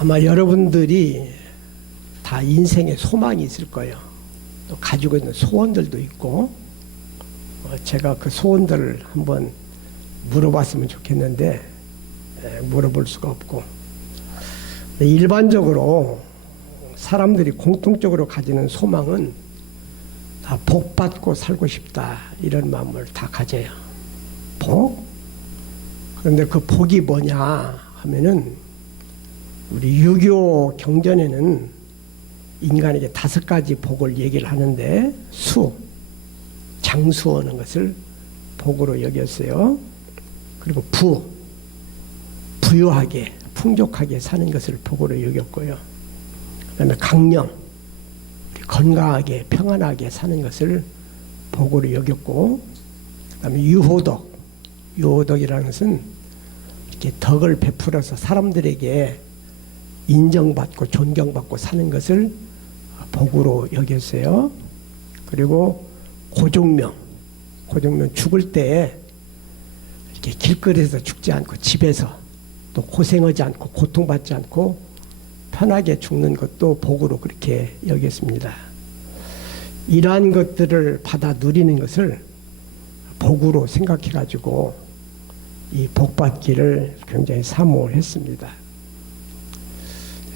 아마 여러분들이 다 인생에 소망이 있을 거예요. 또 가지고 있는 소원들도 있고, 제가 그 소원들을 한번 물어봤으면 좋겠는데 물어볼 수가 없고, 일반적으로 사람들이 공통적으로 가지는 소망은 다 복받고 살고 싶다, 이런 마음을 다 가져요. 복? 그런데 그 복이 뭐냐 하면은, 우리 유교 경전에는 인간에게 5가지 복을 얘기를 하는데, 장수하는 것을 복으로 여겼어요. 그리고 부유하게 풍족하게 사는 것을 복으로 여겼고요. 그다음에 강령, 건강하게 평안하게 사는 것을 복으로 여겼고, 그다음에 유호덕이라는 것은 이렇게 덕을 베풀어서 사람들에게 인정받고 존경받고 사는 것을 복으로 여겼어요. 그리고 고종명 죽을 때 이렇게 길거리에서 죽지 않고 집에서 또 고생하지 않고 고통받지 않고 편하게 죽는 것도 복으로 그렇게 여겼습니다. 이러한 것들을 받아 누리는 것을 복으로 생각해 가지고 이 복받기를 굉장히 사모했습니다.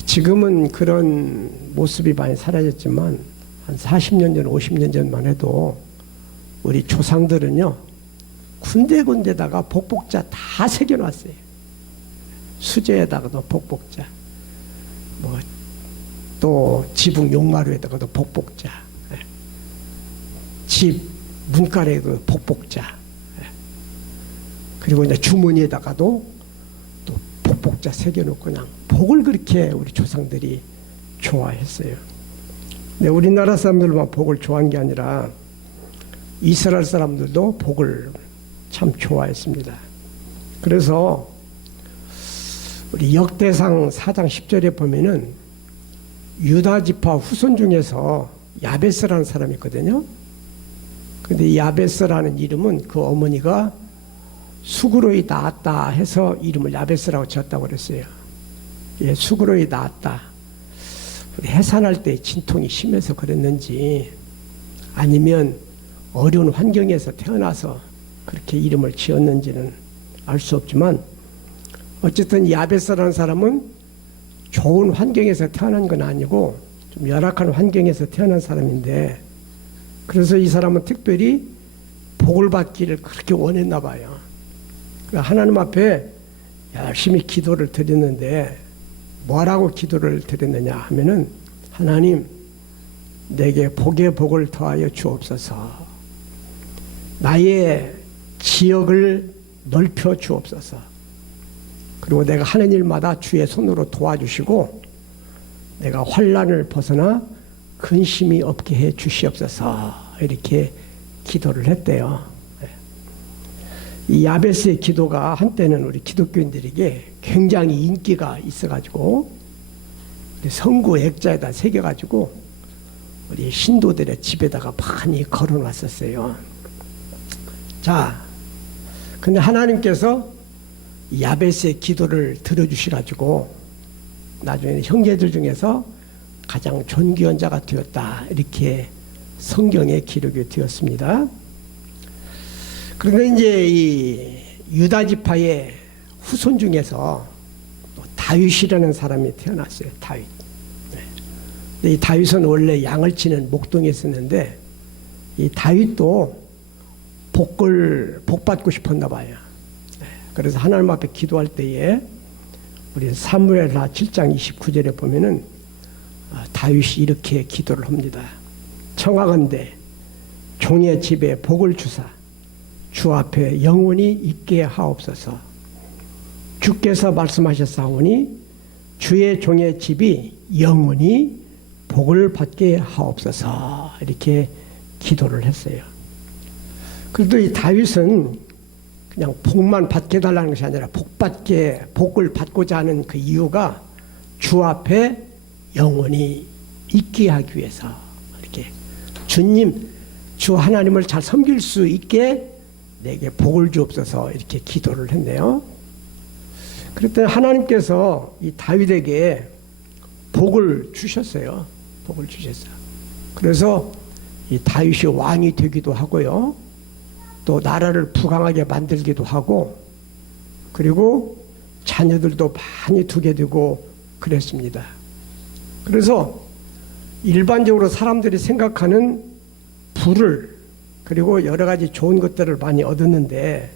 지금은 그런 모습이 많이 사라졌지만 한 40년 전, 50년 전만 해도 우리 조상들은요, 군데군데다가 복복자 다 새겨놨어요. 수제에다가도 복복자, 또 지붕 용마루에다가도 복복자, 집 문간에도 복복자, 그리고 이제 주머니에다가도 또 복복자 새겨놓고 그냥 복을 그렇게 우리 조상들이 좋아했어요. 근데 우리나라 사람들만 복을 좋아한 게 아니라 이스라엘 사람들도 복을 참 좋아했습니다. 그래서 우리 역대상 4장 10절에 보면은 유다 지파 후손 중에서 야베스라는 사람이 있거든요. 근데 이 야베스라는 이름은 그 어머니가 수그로이 낳았다 해서 이름을 야베스라고 지었다고 그랬어요. 예, 수그로이 낳았다. 해산할 때 진통이 심해서 그랬는지, 아니면 어려운 환경에서 태어나서 그렇게 이름을 지었는지는 알 수 없지만, 어쨌든 야베스라는 사람은 좋은 환경에서 태어난 건 아니고 좀 열악한 환경에서 태어난 사람인데, 그래서 이 사람은 특별히 복을 받기를 그렇게 원했나 봐요. 하나님 앞에 열심히 기도를 드렸는데, 뭐라고 기도를 드렸느냐 하면은, 하나님, 내게 복의 복을 더하여 주옵소서, 나의 지역을 넓혀 주옵소서, 그리고 내가 하는 일마다 주의 손으로 도와주시고 내가 환난을 벗어나 근심이 없게 해 주시옵소서, 이렇게 기도를 했대요. 이 야베스의 기도가 한때는 우리 기독교인들에게 굉장히 인기가 있어가지고 성구 액자에다 새겨가지고 우리 신도들의 집에다가 많이 걸어놨었어요. 자, 근데 하나님께서 야베스의 기도를 들어주셔가지고 나중에는 형제들 중에서 가장 존귀한 자가 되었다, 이렇게 성경에 기록이 되었습니다. 그런데 이제 이 유다 지파의 후손 중에서 다윗이라는 사람이 태어났어요. 다윗. 이 다윗은 원래 양을 치는 목동에 있었는데, 이 다윗도 복 받고 싶었나 봐요. 그래서 하나님 앞에 기도할 때에 우리 사무엘하 7장 29절에 보면은 다윗이 이렇게 기도를 합니다. 청하건대 종의 집에 복을 주사 주 앞에 영원히 있게 하옵소서. 주께서 말씀하셨사오니 주의 종의 집이 영원히 복을 받게 하옵소서, 이렇게 기도를 했어요. 그래도 이 다윗은 그냥 복만 받게 달라는 것이 아니라 복을 받고자 하는 그 이유가 주 앞에 영원히 있게 하기 위해서, 이렇게 주님, 주 하나님을 잘 섬길 수 있게 내게 복을 주옵소서, 이렇게 기도를 했네요. 그랬더니 하나님께서 이 다윗에게 복을 주셨어요. 복을 주셨어요. 그래서 이 다윗이 왕이 되기도 하고요. 또 나라를 부강하게 만들기도 하고, 그리고 자녀들도 많이 두게 되고 그랬습니다. 그래서 일반적으로 사람들이 생각하는 부를, 그리고 여러 가지 좋은 것들을 많이 얻었는데,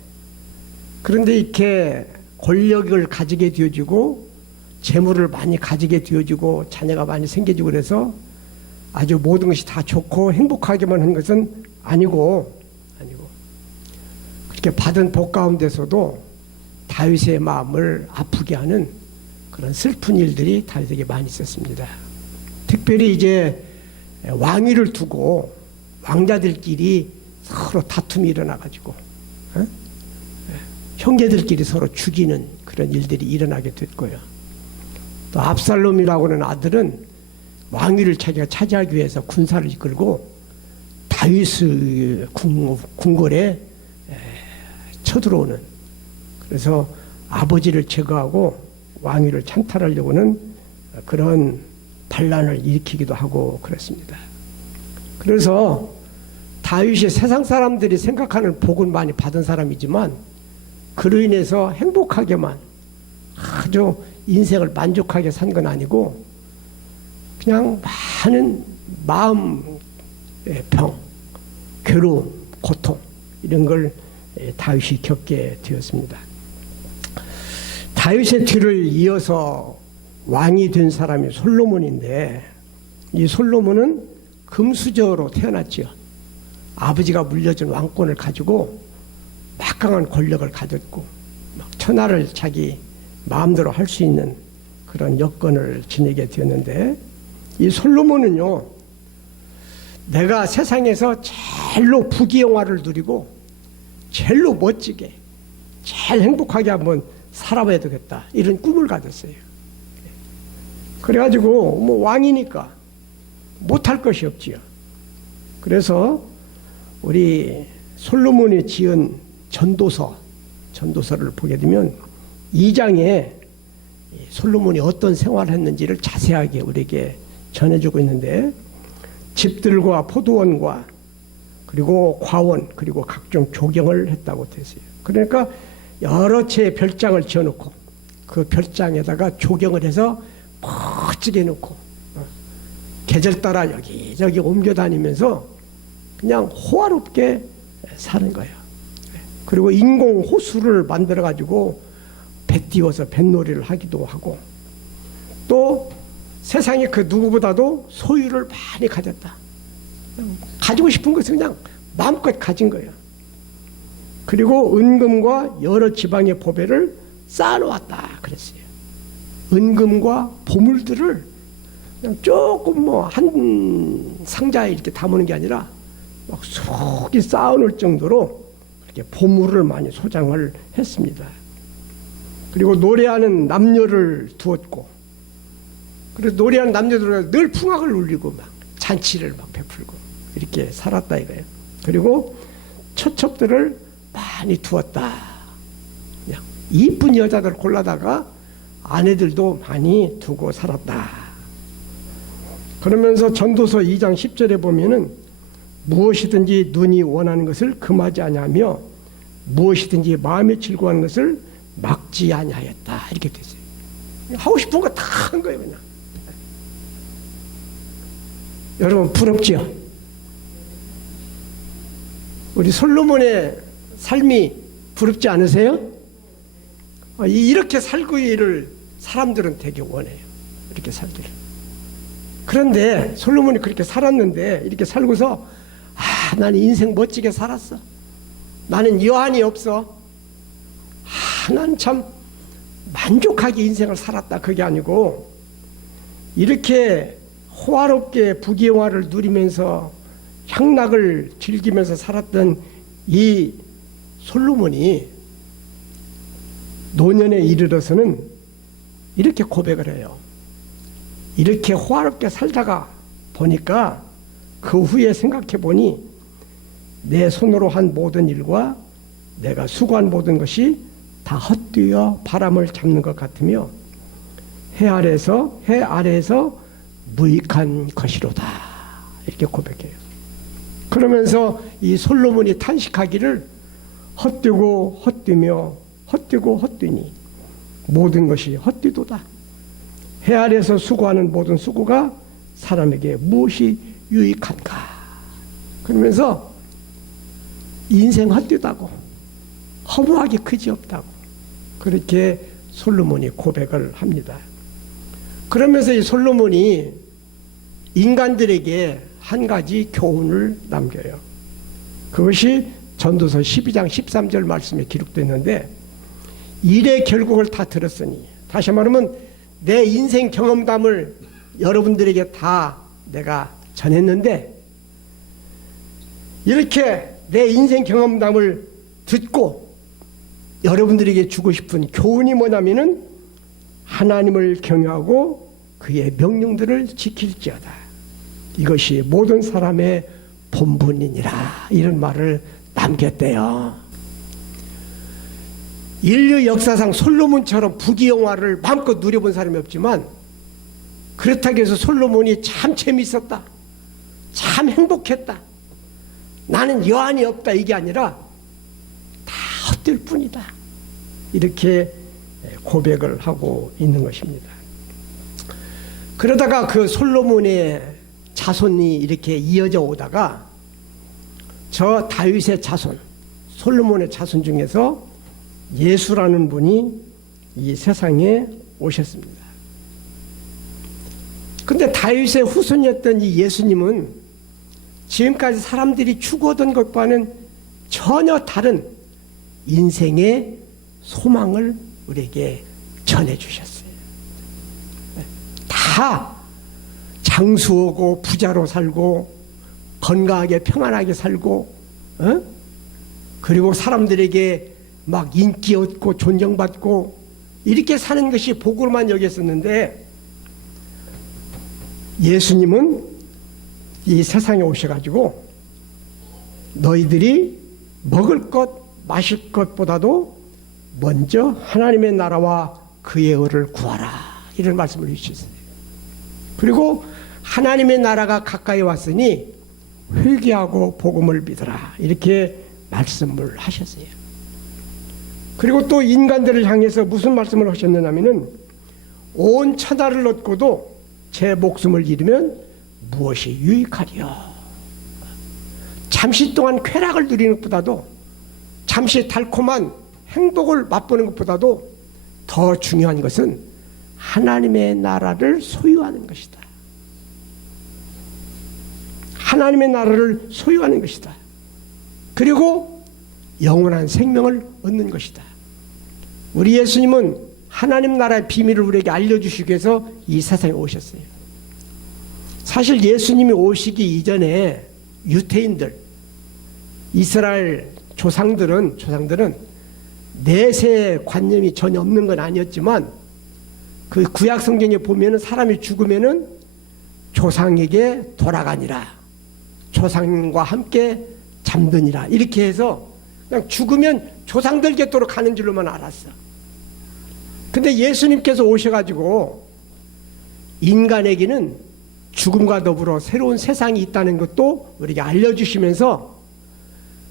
그런데 이렇게 권력을 가지게 되어지고 재물을 많이 가지게 되어지고 자녀가 많이 생겨지고 그래서 아주 모든 것이 다 좋고 행복하게만 한 것은 아니고 그렇게 받은 복 가운데서도 다윗의 마음을 아프게 하는 그런 슬픈 일들이 다윗에게 많이 있었습니다. 특별히 이제 왕위를 두고 왕자들끼리 서로 다툼이 일어나가지고 형제들끼리 서로 죽이는 그런 일들이 일어나게 됐고요. 또 압살롬이라고 하는 아들은 왕위를 자기가 차지하기 위해서 군사를 이끌고 다윗의 궁궐에 쳐들어오는, 그래서 아버지를 제거하고 왕위를 찬탈하려고는 그런 반란을 일으키기도 하고 그랬습니다. 그래서 다윗이 세상 사람들이 생각하는 복은 많이 받은 사람이지만 그로 인해서 행복하게만 아주 인생을 만족하게 산 건 아니고 그냥 많은 마음의 병, 괴로움, 고통 이런 걸 다윗이 겪게 되었습니다. 다윗의 뒤를 이어서 왕이 된 사람이 솔로몬인데, 이 솔로몬은 금수저로 태어났지요. 아버지가 물려준 왕권을 가지고 막강한 권력을 가졌고 천하를 자기 마음대로 할 수 있는 그런 여건을 지니게 되었는데, 이 솔로몬은요, 내가 세상에서 제일로 부귀영화를 누리고 제일로 멋지게 제일 행복하게 한번 살아봐야 되겠다, 이런 꿈을 가졌어요. 그래가지고 뭐 왕이니까 못할 것이 없지요. 그래서 우리 솔로몬이 지은 전도서를 보게 되면 2장에 솔로몬이 어떤 생활을 했는지를 자세하게 우리에게 전해주고 있는데, 집들과 포도원과 그리고 과원 그리고 각종 조경을 했다고 되었어요. 그러니까 여러 채의 별장을 지어놓고 그 별장에다가 조경을 해서 멋지게 해놓고 계절 따라 여기저기 옮겨 다니면서 그냥 호화롭게 사는 거예요. 그리고 인공 호수를 만들어 가지고 배 띄워서 뱃놀이를 하기도 하고, 또 세상에 그 누구보다도 소유를 많이 가졌다. 가지고 싶은 것을 그냥 마음껏 가진 거예요. 그리고 은금과 여러 지방의 보배를 쌓아놓았다 그랬어요. 은금과 보물들을 그냥 조금 뭐 한 상자에 이렇게 담는 게 아니라 막 속이 쌓아놓을 정도로 그렇게 보물을 많이 소장을 했습니다. 그리고 노래하는 남녀를 두었고, 그래서 노래하는 남녀들은 늘 풍악을 울리고 막 잔치를 막 베풀고 이렇게 살았다 이거예요. 그리고 처첩들을 많이 두었다. 그냥 이쁜 여자들 골라다가 아내들도 많이 두고 살았다. 그러면서 전도서 2장 10절에 보면은 무엇이든지 눈이 원하는 것을 금하지 아니하며 무엇이든지 마음에 즐거워하는 것을 막지 아니하였다, 이렇게 됐어요. 하고 싶은 거 다 한 거예요, 그냥. 여러분 부럽지요? 우리 솔로몬의 삶이 부럽지 않으세요? 이렇게 살기를 사람들은 되게 원해요. 이렇게 살기를. 그런데 솔로몬이 그렇게 살았는데, 이렇게 살고서 나는 인생 멋지게 살았어, 나는 여한이 없어, 난 참 만족하게 인생을 살았다, 그게 아니고 이렇게 호화롭게 부귀영화를 누리면서 향락을 즐기면서 살았던 이 솔로몬이 노년에 이르러서는 이렇게 고백을 해요. 이렇게 호화롭게 살다가 보니까 그 후에 생각해 보니 내 손으로 한 모든 일과 내가 수고한 모든 것이 다 헛되어 바람을 잡는 것 같으며 해 아래에서 무익한 것이로다. 이렇게 고백해요. 그러면서 이 솔로몬이 탄식하기를 헛되고 헛되며 헛되고 헛되니 모든 것이 헛되도다. 해 아래에서 수고하는 모든 수고가 사람에게 무엇이 유익한가. 그러면서 인생 헛되다고, 허무하기 그지없다고 그렇게 솔로몬이 고백을 합니다. 그러면서 이 솔로몬이 인간들에게 한 가지 교훈을 남겨요. 그것이 전도서 12장 13절 말씀에 기록되어 있는데, 일의 결국을 다 들었으니, 다시 말하면 내 인생 경험담을 여러분들에게 다 내가 전했는데, 이렇게 내 인생 경험담을 듣고 여러분들에게 주고 싶은 교훈이 뭐냐면은 하나님을 경외하고 그의 명령들을 지킬지어다. 이것이 모든 사람의 본분이니라. 이런 말을 남겼대요. 인류 역사상 솔로몬처럼 부귀영화를 마음껏 누려본 사람이 없지만, 그렇다고 해서 솔로몬이 참 재밌었다, 참 행복했다, 나는 여한이 없다, 이게 아니라 다 헛될 뿐이다. 이렇게 고백을 하고 있는 것입니다. 그러다가 그 솔로몬의 자손이 이렇게 이어져 오다가 저 다윗의 자손, 솔로몬의 자손 중에서 예수라는 분이 이 세상에 오셨습니다. 근데 다윗의 후손이었던 이 예수님은 지금까지 사람들이 추구하던 것과는 전혀 다른 인생의 소망을 우리에게 전해주셨어요. 다 장수하고 부자로 살고 건강하게 평안하게 살고, 그리고 사람들에게 막 인기 얻고 존경받고 이렇게 사는 것이 복으로만 여겼었는데, 예수님은 이 세상에 오셔가지고 너희들이 먹을 것 마실 것보다도 먼저 하나님의 나라와 그의 의를 구하라, 이런 말씀을 해주셨어요. 그리고 하나님의 나라가 가까이 왔으니 회개하고 복음을 믿어라, 이렇게 말씀을 하셨어요. 그리고 또 인간들을 향해서 무슨 말씀을 하셨느냐면은, 온 천하를 얻고도 제 목숨을 잃으면 무엇이 유익하리요. 잠시 동안 쾌락을 누리는 것보다도, 잠시 달콤한 행복을 맛보는 것보다도 더 중요한 것은 하나님의 나라를 소유하는 것이다. 하나님의 나라를 소유하는 것이다. 그리고 영원한 생명을 얻는 것이다. 우리 예수님은 하나님 나라의 비밀을 우리에게 알려주시기 위해서 이 세상에 오셨어요. 사실 예수님이 오시기 이전에 유대인들, 이스라엘 조상들은 내세 관념이 전혀 없는 건 아니었지만, 그 구약 성경에 보면은 사람이 죽으면은 조상에게 돌아가니라, 조상과 함께 잠드니라, 이렇게 해서 그냥 죽으면 조상들 곁으로 가는 줄로만 알았어. 근데 예수님께서 오셔가지고 인간에게는 죽음과 더불어 새로운 세상이 있다는 것도 우리에게 알려주시면서,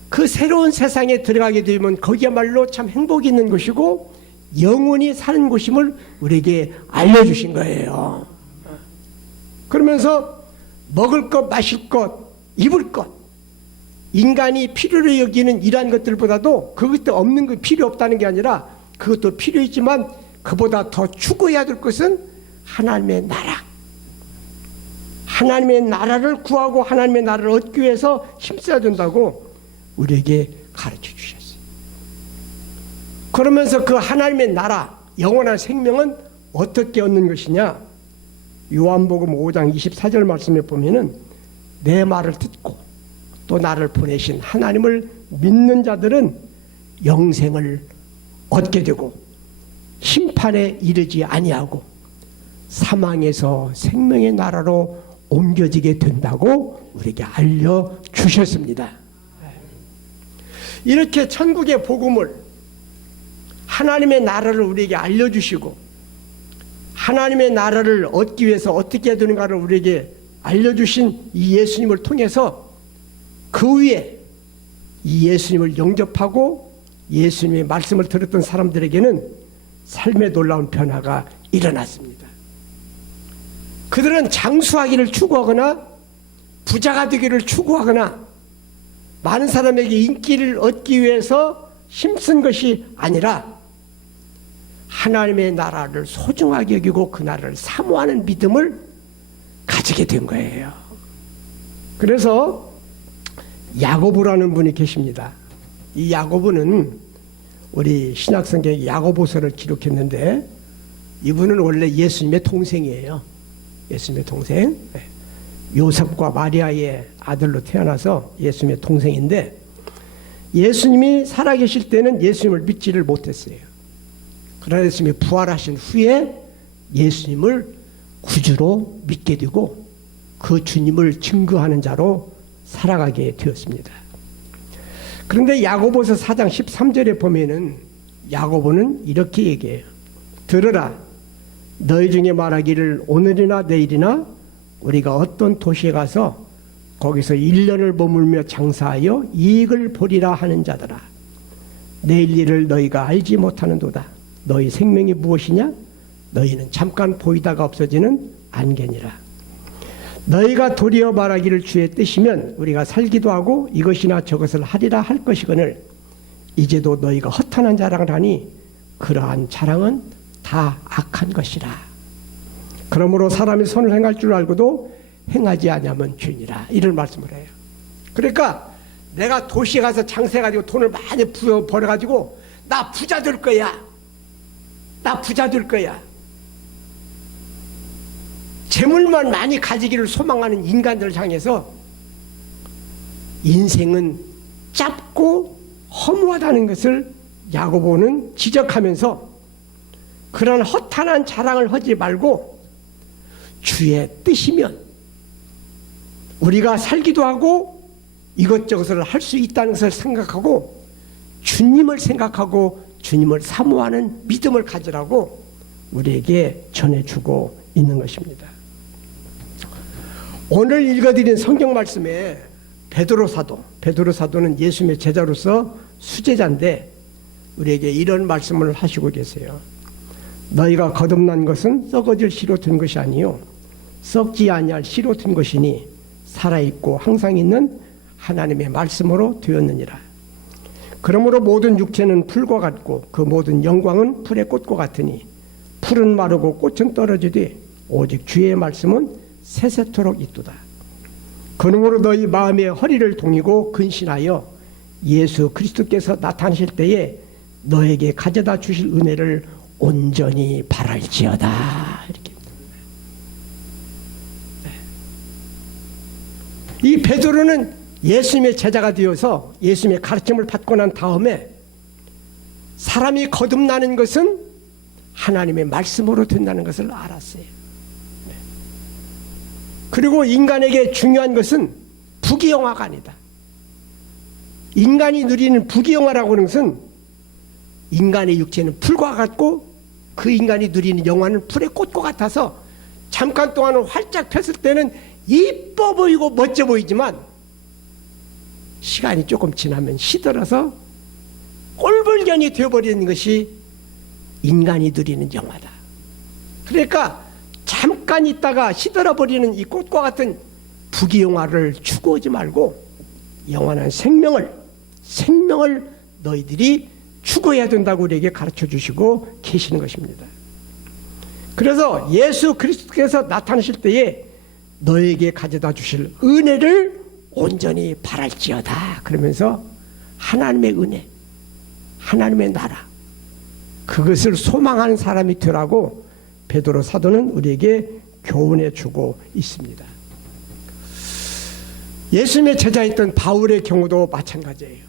그 새로운 세상에 들어가게 되면 거기야말로 참 행복이 있는 것이고 영원히 사는 곳임을 우리에게 알려주신 거예요. 그러면서 먹을 것, 마실 것, 입을 것, 인간이 필요로 여기는 이러한 것들보다도 그것도 없는 거, 필요 없다는 게 아니라 그것도 필요했지만 그보다 더 추구해야 될 것은 하나님의 나라. 하나님의 나라를 구하고 하나님의 나라를 얻기 위해서 힘써야 된다고 우리에게 가르쳐 주셨어요. 그러면서 그 하나님의 나라, 영원한 생명은 어떻게 얻는 것이냐? 요한복음 5장 24절 말씀에 보면은, 내 말을 듣고 또 나를 보내신 하나님을 믿는 자들은 영생을 얻게 되고 심판에 이르지 아니하고 사망에서 생명의 나라로 옮겨지게 된다고 우리에게 알려주셨습니다. 이렇게 천국의 복음을, 하나님의 나라를 우리에게 알려주시고 하나님의 나라를 얻기 위해서 어떻게 해야 되는가를 우리에게 알려주신 이 예수님을 통해서 그 위에 이 예수님을 영접하고 예수님의 말씀을 들었던 사람들에게는 삶의 놀라운 변화가 일어났습니다. 그들은 장수하기를 추구하거나 부자가 되기를 추구하거나 많은 사람에게 인기를 얻기 위해서 힘쓴 것이 아니라 하나님의 나라를 소중하게 여기고 그 나라를 사모하는 믿음을 가지게 된 거예요. 그래서 야고보라는 분이 계십니다. 이 야고보는 우리 신약성경에 야고보서를 기록했는데 이분은 원래 예수님의 동생이에요. 예수님의 동생. 요셉과 마리아의 아들로 태어나서 예수님의 동생인데 예수님이 살아계실 때는 예수님을 믿지를 못했어요. 그러나 예수님이 부활하신 후에 예수님을 구주로 믿게 되고 그 주님을 증거하는 자로 살아가게 되었습니다. 그런데 야고보서 4장 13절에 보면은 야고보는 이렇게 얘기해요. 들으라. 너희 중에 말하기를 오늘이나 내일이나 우리가 어떤 도시에 가서 거기서 1년을 머물며 장사하여 이익을 보리라 하는 자들아. 내일 일을 너희가 알지 못하는도다. 너희 생명이 무엇이냐? 너희는 잠깐 보이다가 없어지는 안개니라. 너희가 도리어 말하기를 주의 뜻이면 우리가 살기도 하고 이것이나 저것을 하리라 할 것이거늘 이제도 너희가 허탄한 자랑을 하니 그러한 자랑은 다 악한 것이라. 그러므로 사람이 선을 행할 줄 알고도 행하지 아니하면 죄니라. 이런 말씀을 해요. 그러니까 내가 도시에 가서 장사해가지고 돈을 많이 벌어가지고 나 부자 될 거야. 나 부자 될 거야. 재물만 많이 가지기를 소망하는 인간들을 향해서 인생은 짧고 허무하다는 것을 야고보는 지적하면서 그런 허탄한 자랑을 하지 말고 주의 뜻이면 우리가 살기도 하고 이것저것을 할 수 있다는 것을 생각하고 주님을 생각하고 주님을 사모하는 믿음을 가지라고 우리에게 전해주고 있는 것입니다. 오늘 읽어드린 성경 말씀에 베드로 사도는 예수님의 제자로서 수제자인데 우리에게 이런 말씀을 하시고 계세요. 너희가 거듭난 것은 썩어질 씨로 든 것이 아니요 썩지 아니할 씨로 든 것이니 살아있고 항상 있는 하나님의 말씀으로 되었느니라. 그러므로 모든 육체는 풀과 같고 그 모든 영광은 풀의 꽃과 같으니 풀은 마르고 꽃은 떨어지되 오직 주의 말씀은 세세토록 있도다. 그러므로 너희 마음의 허리를 동이고 근신하여 예수 그리스도께서 나타나실 때에 너에게 가져다 주실 은혜를 온전히 바랄지어다. 이렇게. 이 베드로는 예수님의 제자가 되어서 예수님의 가르침을 받고 난 다음에 사람이 거듭나는 것은 하나님의 말씀으로 된다는 것을 알았어요. 그리고 인간에게 중요한 것은 부귀영화가 아니다. 인간이 누리는 부귀영화라고 하는 것은 인간의 육체는 풀과 같고 그 인간이 누리는 영화는 풀의 꽃과 같아서 잠깐 동안은 활짝 폈을 때는 이뻐 보이고 멋져 보이지만 시간이 조금 지나면 시들어서 꼴불견이 되어버리는 것이 인간이 누리는 영화다. 그러니까 잠깐 있다가 시들어버리는 이 꽃과 같은 부귀영화를 추구하지 말고 영원한 생명을 너희들이 추구해야 된다고 우리에게 가르쳐 주시고 계시는 것입니다. 그래서 예수 그리스도께서 나타나실 때에 너에게 가져다 주실 은혜를 온전히 바랄지어다. 그러면서 하나님의 은혜, 하나님의 나라, 그것을 소망하는 사람이 되라고 베드로 사도는 우리에게 교훈해 주고 있습니다. 예수님의 제자였던 바울의 경우도 마찬가지예요.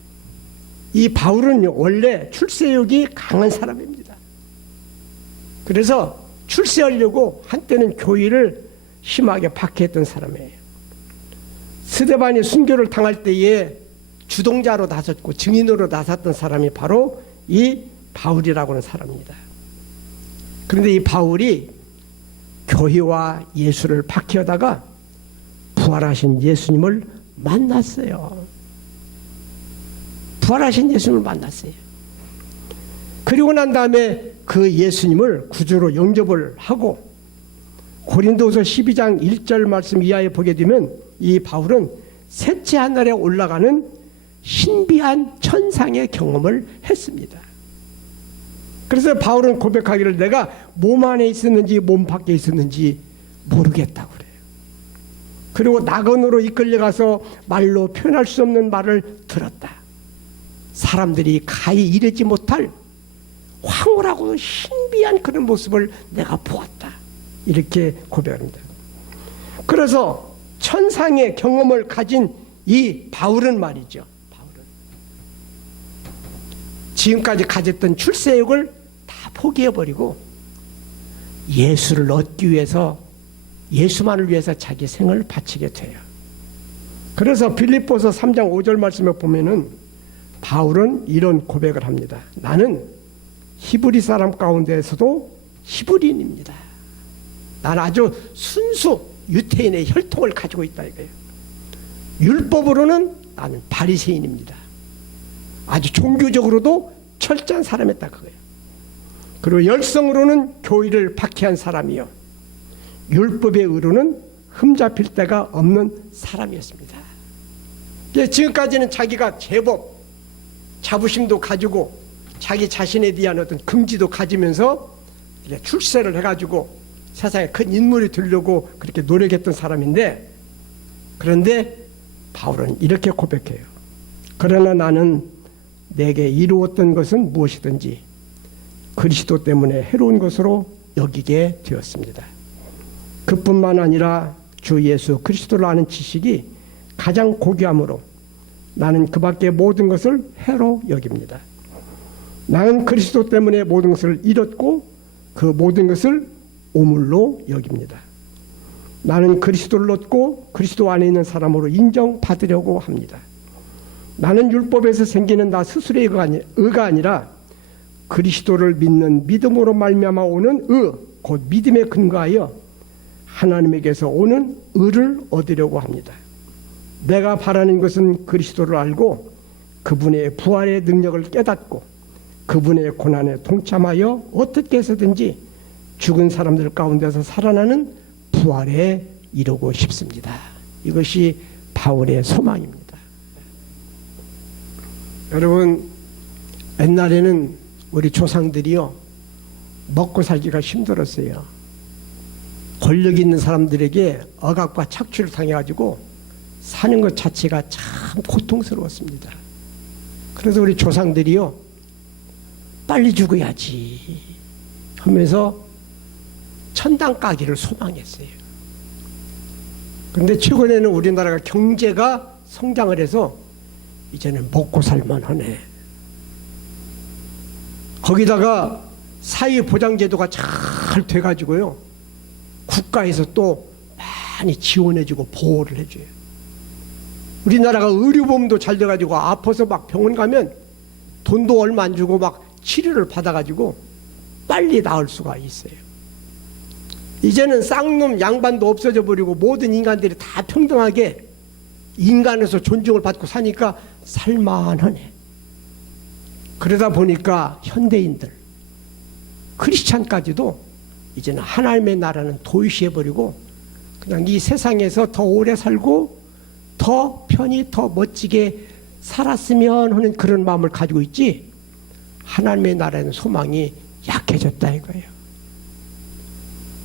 이 바울은 원래 출세욕이 강한 사람입니다. 그래서 출세하려고 한때는 교회를 심하게 박해했던 사람이에요. 스데반이 순교를 당할 때에 주동자로 나섰고 증인으로 나섰던 사람이 바로 이 바울이라고 하는 사람입니다. 그런데 이 바울이 교회와 예수를 박해하다가 부활하신 예수님을 만났어요. 부활하신 예수님을 만났어요. 그리고 난 다음에 그 예수님을 구주로 영접을 하고 고린도서 12장 1절 말씀 이하에 보게 되면 이 바울은 셋째 하늘에 올라가는 신비한 천상의 경험을 했습니다. 그래서 바울은 고백하기를 내가 몸 안에 있었는지 몸 밖에 있었는지 모르겠다고 그래요. 그리고 낙원으로 이끌려가서 말로 표현할 수 없는 말을 들었다. 사람들이 가히 이르지 못할 황홀하고 신비한 그런 모습을 내가 보았다. 이렇게 고백합니다. 그래서 천상의 경험을 가진 이 바울은 말이죠. 바울은 지금까지 가졌던 출세욕을 다 포기해버리고 예수를 얻기 위해서 예수만을 위해서 자기 생을 바치게 돼요. 그래서 빌립보서 3장 5절 말씀에 보면은 바울은 이런 고백을 합니다. 나는 히브리 사람 가운데에서도 히브리인입니다. 나는 아주 순수 유태인의 혈통을 가지고 있다 이거예요. 율법으로는 나는 바리새인입니다. 아주 종교적으로도 철저한 사람이었다 그거예요. 그리고 열성으로는 교의를 박해한 사람이요. 율법의 의로는 흠잡힐 데가 없는 사람이었습니다. 지금까지는 자기가 제법 자부심도 가지고 자기 자신에 대한 어떤 긍지도 가지면서 출세를 해가지고 세상에 큰 인물이 되려고 그렇게 노력했던 사람인데, 그런데 바울은 이렇게 고백해요. 그러나 나는 내게 이루었던 것은 무엇이든지 그리스도 때문에 해로운 것으로 여기게 되었습니다. 그뿐만 아니라 주 예수 그리스도를 아는 지식이 가장 고귀함으로 나는 그 밖의 모든 것을 해로 여깁니다. 나는 그리스도 때문에 모든 것을 잃었고 그 모든 것을 오물로 여깁니다. 나는 그리스도를 얻고 그리스도 안에 있는 사람으로 인정받으려고 합니다. 나는 율법에서 생기는 나 스스로의 의가 아니라 그리스도를 믿는 믿음으로 말미암아 오는 의, 곧 믿음에 근거하여 하나님에게서 오는 의를 얻으려고 합니다. 내가 바라는 것은 그리스도를 알고 그분의 부활의 능력을 깨닫고 그분의 고난에 동참하여 어떻게 해서든지 죽은 사람들 가운데서 살아나는 부활에 이르고 싶습니다. 이것이 바울의 소망입니다. 여러분, 옛날에는 우리 조상들이요 먹고 살기가 힘들었어요. 권력 있는 사람들에게 억압과 착취를 당해가지고 사는 것 자체가 참 고통스러웠습니다. 그래서 우리 조상들이요 빨리 죽어야지 하면서 천당 가기를 소망했어요. 그런데 최근에는 우리나라가 경제가 성장을 해서 이제는 먹고 살만 하네. 거기다가 사회보장제도가 잘 돼가지고요 국가에서 또 많이 지원해주고 보호를 해줘요. 우리나라가 의료보험도 잘 돼가지고 아파서 막 병원 가면 돈도 얼마 안 주고 막 치료를 받아가지고 빨리 나을 수가 있어요. 이제는 쌍놈 양반도 없어져 버리고 모든 인간들이 다 평등하게 인간에서 존중을 받고 사니까 살만하네. 그러다 보니까 현대인들 크리스찬까지도 이제는 하나님의 나라는 도외시해버리고 그냥 이 세상에서 더 오래 살고 더 편히 더 멋지게 살았으면 하는 그런 마음을 가지고 있지, 하나님의 나라에는 소망이 약해졌다 이거예요.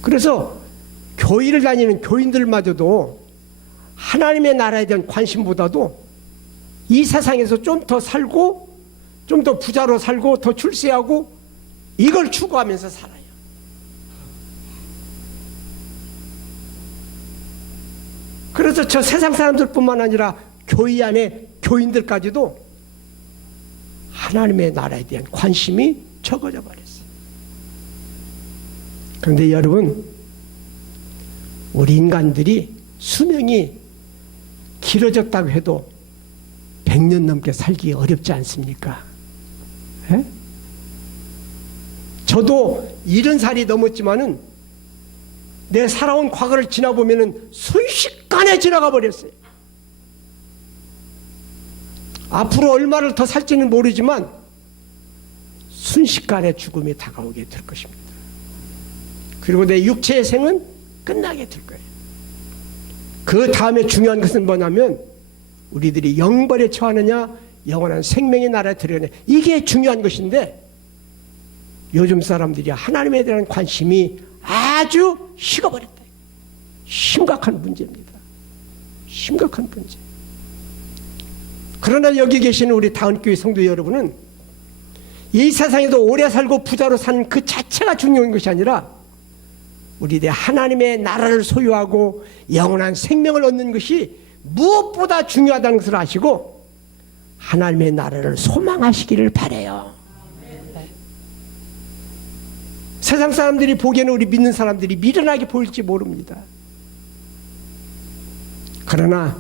그래서 교회를 다니는 교인들마저도 하나님의 나라에 대한 관심보다도 이 세상에서 좀 더 살고 좀 더 부자로 살고 더 출세하고 이걸 추구하면서 살아요. 그래서 저 세상 사람들뿐만 아니라 교회 안에 교인들까지도 하나님의 나라에 대한 관심이 적어져 버렸어요. 그런데 여러분, 우리 인간들이 수명이 길어졌다고 해도 100년 넘게 살기 어렵지 않습니까? 에? 저도 70살이 넘었지만은 내 살아온 과거를 지나보면은 순식간에 지나가 버렸어요. 앞으로 얼마를 더 살지는 모르지만 순식간에 죽음이 다가오게 될 것입니다. 그리고 내 육체의 생은 끝나게 될 거예요. 그 다음에 중요한 것은 뭐냐면 우리들이 영벌에 처하느냐 영원한 생명의 나라에 들어가느냐, 이게 중요한 것인데 요즘 사람들이 하나님에 대한 관심이 아주 식어버렸다. 심각한 문제입니다. 심각한 문제. 그러나 여기 계시는 우리 다은교회 성도 여러분은 이 세상에도 오래 살고 부자로 사는 그 자체가 중요한 것이 아니라 우리들 하나님의 나라를 소유하고 영원한 생명을 얻는 것이 무엇보다 중요하다는 것을 아시고 하나님의 나라를 소망하시기를 바라요. 세상 사람들이 보기에는 우리 믿는 사람들이 미련하게 보일지 모릅니다. 그러나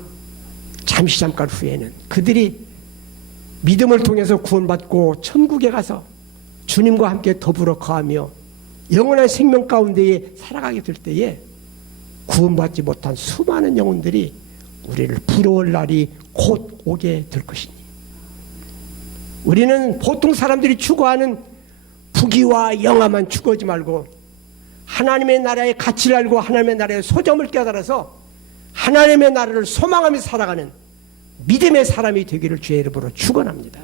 잠깐 후에는 그들이 믿음을 통해서 구원받고 천국에 가서 주님과 함께 더불어 거하며 영원한 생명 가운데에 살아가게 될 때에 구원받지 못한 수많은 영혼들이 우리를 부러워할 날이 곧 오게 될 것이니 우리는 보통 사람들이 추구하는 부귀와 영화만 추구하지 말고 하나님의 나라의 가치를 알고 하나님의 나라의 소점을 깨달아서 하나님의 나라를 소망하며 살아가는 믿음의 사람이 되기를 주의 이름으로 축원합니다.